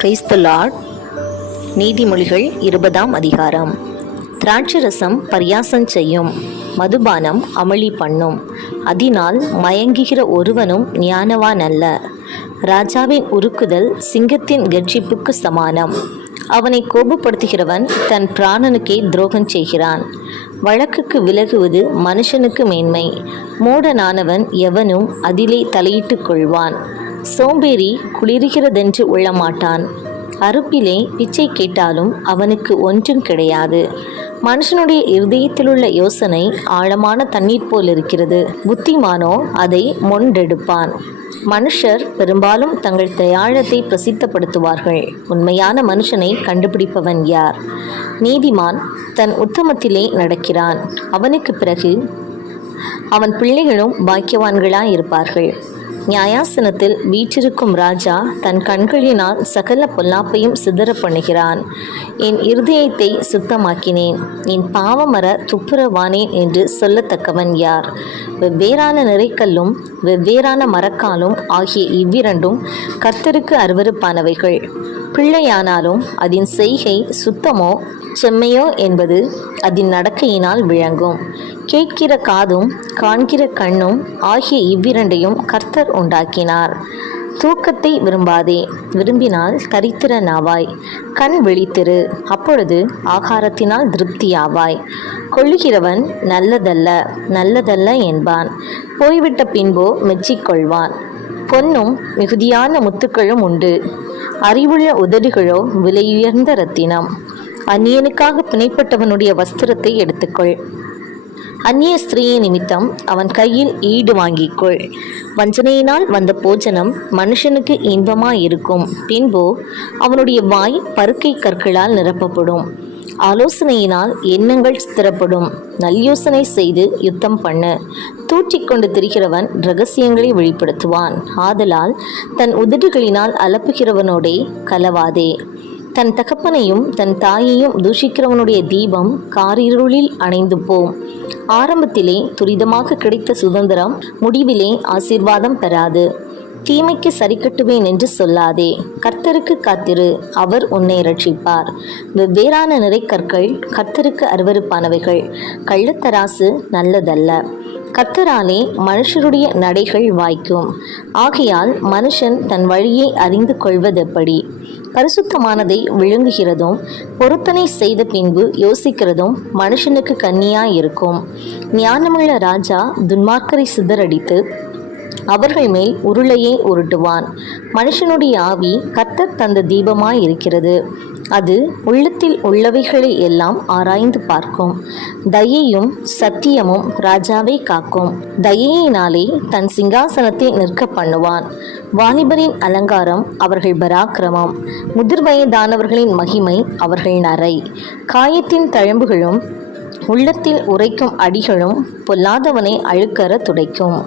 Praise the Lord. நீதிமொழிகள் 20ஆம் அதிகாரம். திராட்சரசம் பரியாசம் செய்யும், மதுபானம் அமளி பண்ணும், அதனால் மயங்குகிற ஒருவனும் ஞானவான் அல்ல. ராஜாவின் உருக்குதல் சிங்கத்தின் கர்ஜிப்புக்கு சமானம். அவனை கோபப்படுத்துகிறவன் தன் பிராணனுக்கே துரோகம் செய்கிறான். வழக்குக்கு விலகுவது மனுஷனுக்கு மேன்மை. மூடனானவன் எவனும் அதிலே தலையிட்டுக் கொள்வான். சோம்பேறி குளிர்கிறதென்று உள்ளமாட்டான். அறுப்பிலே பிச்சை கேட்டாலும் அவனுக்கு ஒன்றும் கிடையாது. மனுஷனுடைய இருதயத்திலுள்ள யோசனை ஆழமான தண்ணீர் போல் இருக்கிறது, புத்திமானோ அதை மொண்டெடுப்பான். மனுஷர் பெரும்பாலும் தங்கள் தயாழத்தை பிரசித்தப்படுத்துவார்கள். உண்மையான மனுஷனை கண்டுபிடிப்பவன் யார்? நீதிமான் தன் உத்தமத்திலே நடக்கிறான். அவனுக்கு பிறகு அவன் பிள்ளைகளும் பாக்கியவான்களாயிருப்பார்கள். நியாயாசனத்தில் வீற்றிருக்கும் ராஜா தன் கண்களினால் சகல பொல்லாப்பையும் சிதற பண்ணுகிறான். என் இருதயத்தை சுத்தமாக்கினேன், என் பாவமர துப்புரவானேன் என்று சொல்லத்தக்கவன் யார்? வெவ்வேறான நிறைக்கல்லும் வெவ்வேறான மரக்காலும் ஆகிய இவ்விரண்டும் கர்த்தருக்கு அருவருப்பானவைகள். பிள்ளையானாலும் அதன் செய்கை சுத்தமோ செம்மையோ என்பது அதன் நடக்கையினால் விளங்கும். கேட்கிற காதும் காண்கிற கண்ணும் ஆகிய இவ்விரண்டையும் கர்த்தர் உண்டாக்கினார். தூக்கத்தை விரும்பாதே, விரும்பினால் தரித்திரனாவாய். கண் விழித்திரு, அப்பொழுது ஆகாரத்தினால் திருப்தியாவாய். கொள்ளுகிறவன் நல்லதல்ல நல்லதல்ல என்பான், போய்விட்ட பின்போ மெச்சிக்கொள்வான். பொன்னும் மிகுதியான முத்துக்களும் உண்டு, அறிவுள்ள உதடுகளோ விலையுயர்ந்த இரத்தினம். அந்நியனுக்காக பிணைப்பட்டவனுடைய வஸ்திரத்தை எடுத்துக்கொள், அந்நிய ஸ்திரீயை நிமித்தம் அவன் கையில் ஈடு வாங்கிக்கொள். வஞ்சனையினால் வந்த போஜனம் மனுஷனுக்கு இன்பமாயிருக்கும், பின்போ அவனுடைய வாய் பருக்கை கற்களால் நிரப்பப்படும். ஆலோசனையினால் எண்ணங்கள் ஸ்திரப்படும். நல்யோசனை செய்து யுத்தம் பண்ணு. தூற்றிக்கொண்டு திரிகிறவன் இரகசியங்களை வெளிப்படுத்துவான். ஆதலால் தன் உதடுகளினால் அலப்புகிறவனோடே கலவாதே. தன் தகப்பனையும் தன் தாயையும் தூஷிக்கிறவனுடைய தீபம் காரிருளில் அணைந்து போம். ஆரம்பத்திலே துரிதமாக கிடைத்த சுதந்திரம் முடிவிலே ஆசீர்வாதம் பெறாது. தீமைக்கு சரி கட்டுவேன் என்று சொல்லாதே. கர்த்தருக்கு காத்திரு, அவர் உன்னை ரட்சிப்பார். வெவ்வேறான நிறைக்கற்கள் கர்த்தருக்கு அருவருப்பானவைகள். கள்ளத்தராசு நல்லதல்ல. கர்த்தராலே மனுஷருடைய நடைகள் வாய்க்கும். ஆகையால் மனுஷன் தன் வழியை அறிந்து கொள்வதெப்படி? பரிசுத்தமானதை விழுங்குகிறதும் பொருத்தனை செய்த பின்பு யோசிக்கிறதும் மனுஷனுக்கு கண்ணியாயிருக்கும். ஞானமுள்ள ராஜா துன்மார்க்கரை சிதறடித்து அவர்கள் மேல் உருளையை உருட்டுவான். மனுஷனுடைய ஆவி கர்த்தர் தந்த தீபமாயிருக்கிறது, அது உள்ளத்தில் உள்ளவைகளை எல்லாம் ஆராய்ந்து பார்க்கும். தயையும் சத்தியமும் ராஜாவை காக்கும். தயையினாலே தன் சிங்காசனத்தை நிற்க பண்ணுவான். வாலிபரின் அலங்காரம் அவர்கள் பராக்கிரமம், முதிர் வயதானவர்களின் மகிமை அவர்கள் நரை. காயத்தின் தழும்புகளும் உள்ளத்தில் உரைக்கும் அடிகளும் பொல்லாதவனை அழுக்கற துடைக்கும்.